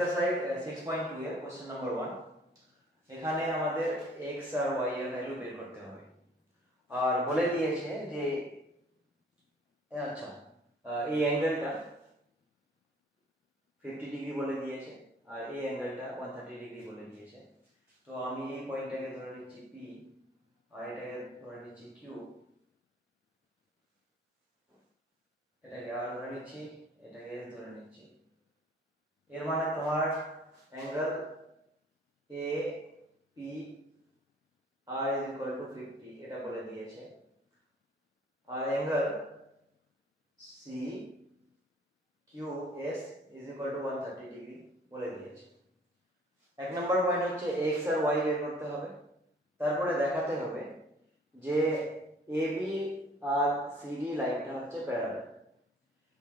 Exercise 6.2 এর question number 1। এখানে আমাদের x আর y এর ভ্যালু বের করতে হবে আর বলে দিয়েছে যে আচ্ছা এই অ্যাঙ্গেলটা 50 ডিগ্রি বলে দিয়েছে আর এই অ্যাঙ্গেলটা 130 ডিগ্রি বলে দিয়েছে। তো আমি এই পয়েন্টটাকে ধরে নিচ্ছি p আর এটাকে ধরে নিচ্ছি q, এটাকে r ধরে নিচ্ছি, এটাকে s ধরে নিচ্ছি। এর মানে তোমার angle A P R is equal to 50 এটা বলে দিয়েছে আর angle C Q S is equal to 130 degree বলে দিয়েছে। এক নম্বর পয়েন্ট হচ্ছে এক্স আর ওয়াই বের করতে হবে। তারপরে দেখাতে হবে যে এবি আর সিডি লাইনটা হচ্ছে প্যারালাল।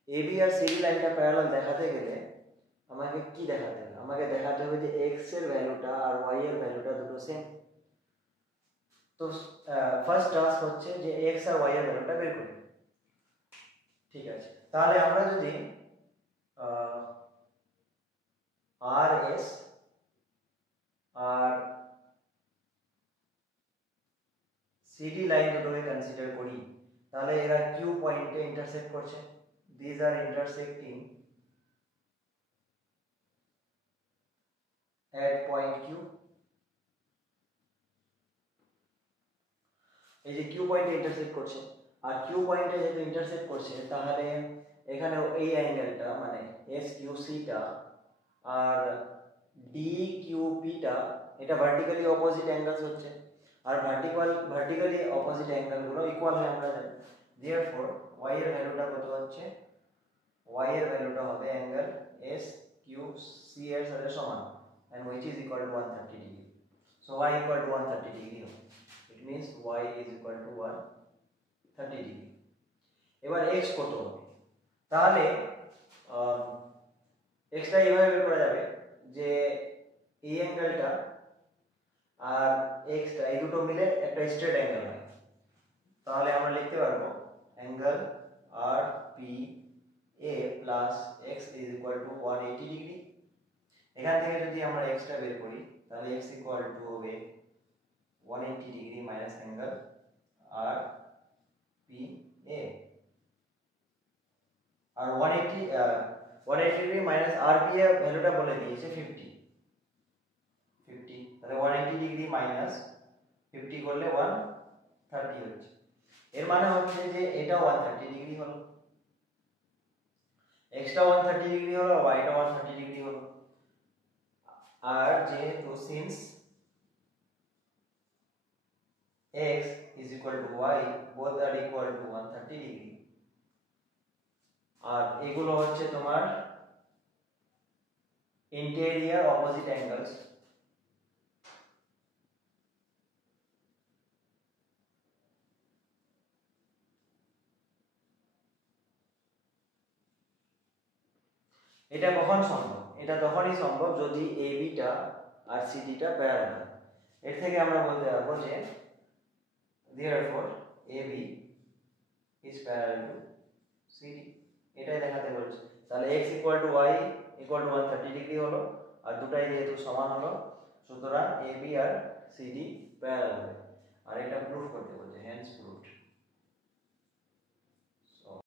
এবি আর সিডি লাইনটা প্যারালাল দেখাতে গেলে আমাকে কি দেখাতে হবে? আমাকে দেখাতে হবে যে x এর ভ্যালুটা আর y এর ভ্যালুটা দুটো সেম। তো ফার্স্ট টাস্ক হচ্ছে যে x আর y এর ভ্যালুটা বের করি। ঠিক আছে, তাহলে আমরা যদি rs আর cd লাইন দুটোকে কনসিডার করি তাহলে এরা q পয়েন্টে ইন্টারসেক্ট করছে। This are intersecting at point q। এই যে q পয়েন্টে ইন্টারসেক্ট করছে আর q পয়েন্টে যেহেতু ইন্টারসেক্ট করছে তাহলে এখানে এই অ্যাঙ্গেলটা মানে SQC টা আর DQP টা এটা ভার্টিক্যালি অপোজিট অ্যাঙ্গেলস হচ্ছে আর ভার্টিক্যালি অপোজিট অ্যাঙ্গেলগুলো ইকুয়াল হয় আমরা জানি। देयरफॉर y এর ভ্যালুটা কত হচ্ছে? y এর ভ্যালুটা হবে অ্যাঙ্গেল SQC এর সাথে সমান and which is equal to 130 degree. So y equal to 130 degree হবে। It means y is equal to 130 degree. এবার x কত হবে? তাহলে x টা এইভাবে বের করা যাবে যে এই অ্যাঙ্গেলটা আর x টা এই দুটো মিলে একটা স্ট্রেট অ্যাঙ্গেল হয়। তাহলে আমরা লিখতে পারবো angle RPA plus x is equal to 180 degree. এখান থেকে যদি আমরা x টা বের করি তাহলে x equal to হবে 180 ডিগ্রি মাইনাস অ্যাঙ্গেল RPA আর 180 ডিগ্রি মাইনাস RPA ভ্যালুটা বলে দিয়েছে 50। তাহলে 180 ডিগ্রি মাইনাস 50 করলে 130 হচ্ছে। এর মানে হচ্ছে যে এটা 130 ডিগ্রি হলো, x টা 130 ডিগ্রি হলো, y টা 130 ডিগ্রি হলো। আর যেহেতু since x is equal to y both are equal to 130 degree আর এগুলো হচ্ছে তোমার ইন্টেরিয়র অপোজিট অ্যাঙ্গেলস। এটা কখন সম্ভব? এটা তখনই সম্ভব যদি AB টা আর CD টা প্যারালাল হয়। এর থেকে আমরা বলতে পারবো যে therefore AB is parallel to CD। এটাই দেখাতে বলছে। তাহলে x equal to y equal to 130 degree হলো আর দুটাই যেহেতু সমান হলো সুতরাং AB আর CD প্যারালাল হবে আর এটা প্রুফ করতে বলছে, hence proved।